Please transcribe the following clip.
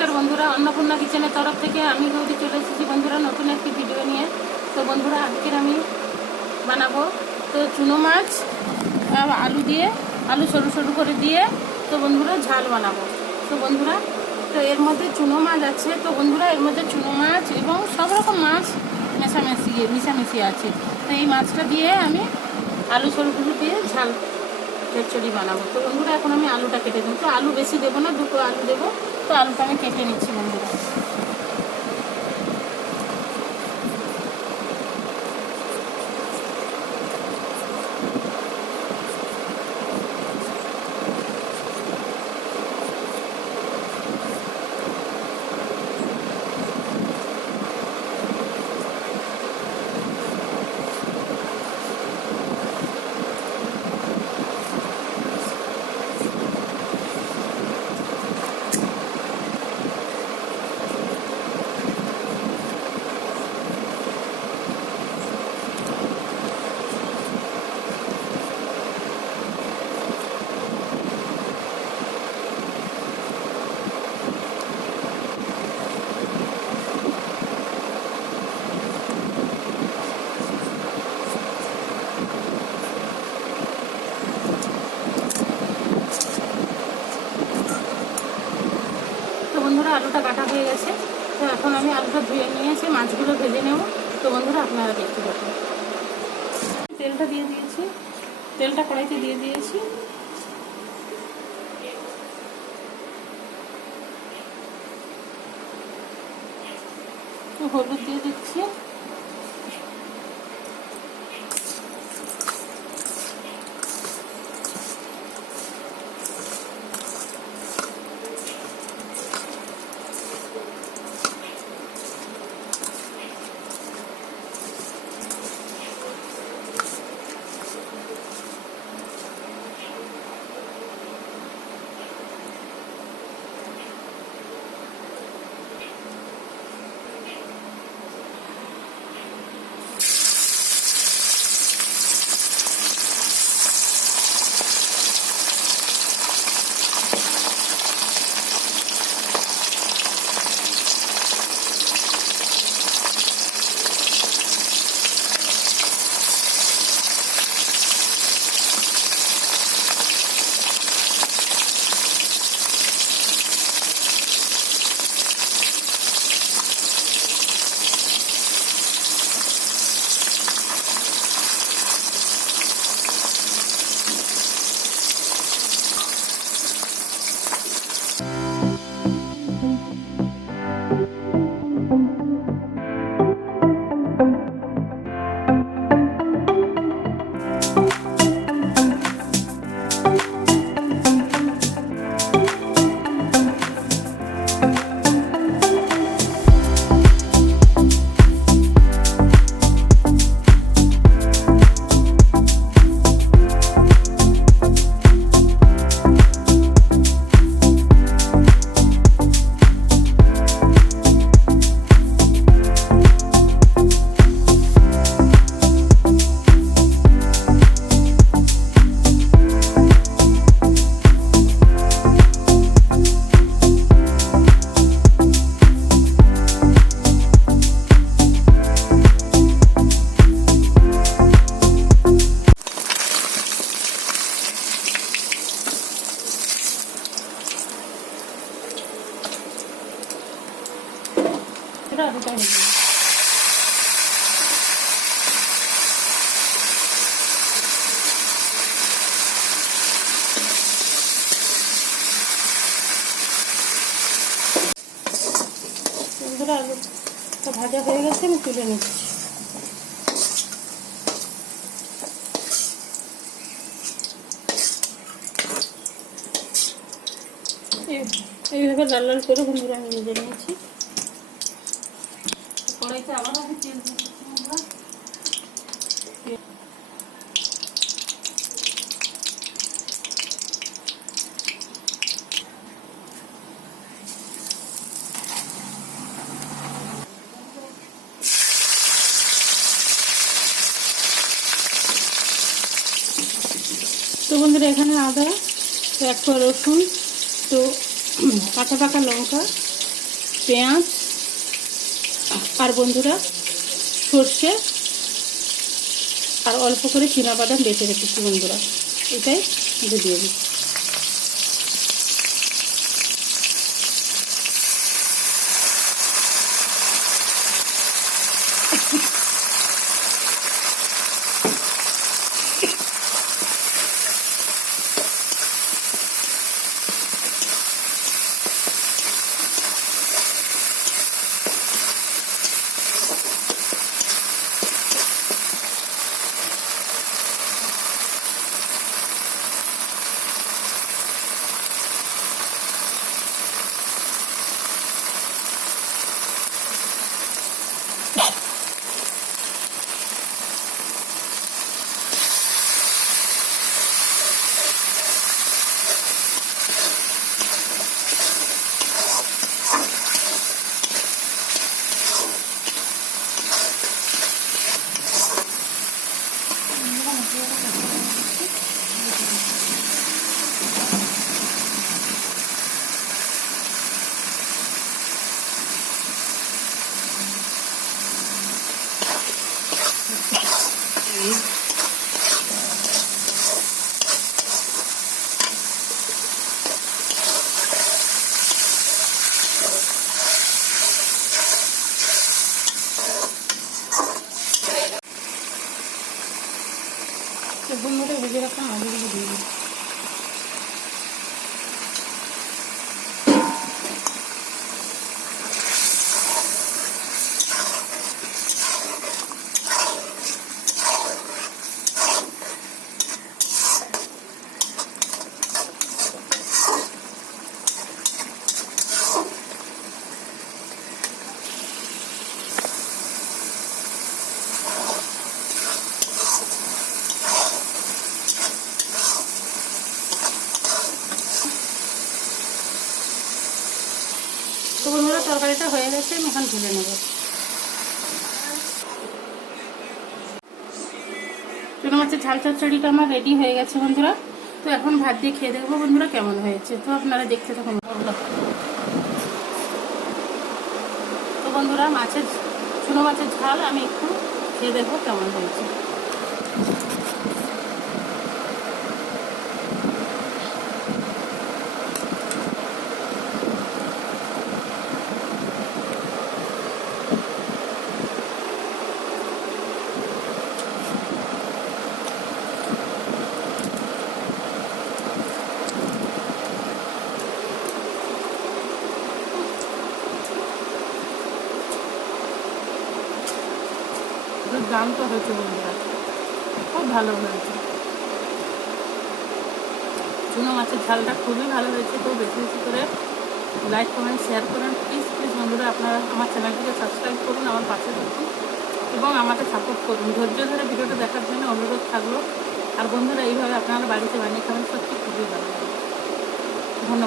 নমস্কার বন্ধুরা, অন্নপূর্ণা কিচেনের তরফ থেকে আমি গৌরী চলে এসেছি বন্ধুরা নতুন একটি ভিডিও নিয়ে। তো বন্ধুরা আজকের আমি বানাবো তো চুনো মাছ আলু দিয়ে, আলু সরু সরু করে দিয়ে তো বন্ধুরা ঝাল বানাবো। তো বন্ধুরা তো এর মধ্যে চুনো মাছ আছে। তো বন্ধুরা এর মধ্যে চুনো মাছ এবং সব রকম মাছ মিশামিশি আছে। তো এই মাছটা দিয়ে আমি আলু সরু সরু দিয়ে ঝাল চচ্চড়ি বানাবো। তো বন্ধুরা এখন আমি আলুটা কেটে দেবো। তো আলু বেশি দেবো না, দুটো আলু দেবো। তো আলুটা আমি কেটে নিচ্ছি বন্ধুরা। বন্ধুরা আলুটা কাটা হয়ে গেছে। তো এখন আমি আলুটা ধুয়ে নিয়ে এসে মাছগুলো ভেজে নেব। তো বন্ধুরা আপনারা দেখতে পাবেন। তেলটা দিয়ে দিয়েছি, তেলটা কড়াইতে দিয়ে দিয়েছি। হলুদ দিয়ে দিচ্ছি, আলুটা ভেজে নেব। আলুটা ভাজা হয়ে গেছে, আমি তুলে নিচ্ছি। এইভাবে লাল লাল করে বন্ধুরা আমি ভেজে নিয়েছি। কড়াইতে আবার আমি তেল দিয়ে দিচ্ছি বন্ধুরা। তো বন্ধুরা এখানে আদা, তো 1 কোয়া রসুন, তো কাঁচা পাকা লঙ্কা, পেঁয়াজ আর বন্ধুরা সর্ষে আর অল্প করে চীনাবাদাম বেটে রেখেছি বন্ধুরা, এটাই দিয়ে দিই। বন্ধুরা ভেজে রাখা আলুগুলো দিয়ে দিই। তো বন্ধুরা তরকারিটা হয়ে গেছে, আমি এখন ঢেলে নেব। চুনো মাছের ঝাল চচ্চড়িটা আমার রেডি হয়ে গেছে বন্ধুরা। তো এখন ভাত দিয়ে খেয়ে দেখবো বন্ধুরা কেমন হয়েছে। তো আপনারা দেখতে থাকুন। তো বন্ধুরা চুনো মাছের ঝাল আমি একটু খেয়ে দেখবো কেমন হয়েছে। দাম তো হয়েছে বন্ধুরা, খুব ভালো হয়েছে। চুনো মাছের ঝালটা খুবই ভালো হয়েছে। তো বেশি বেশি করে লাইক কমেন্ট শেয়ার করেন প্লিজ প্লিজ বন্ধুরা। আপনারা আমার চ্যানেলটিকে সাবস্ক্রাইব করুন, আমার পাশে থাকুন এবং আমাকে সাপোর্ট করুন। ধৈর্য ধরে ভিডিওটা দেখার জন্য অনুরোধ থাকলো। আর বন্ধুরা এইভাবে আপনারা বাড়িতে বানিয়ে খাবেন, সত্যি খুবই ভালো লাগে। ধন্যবাদ।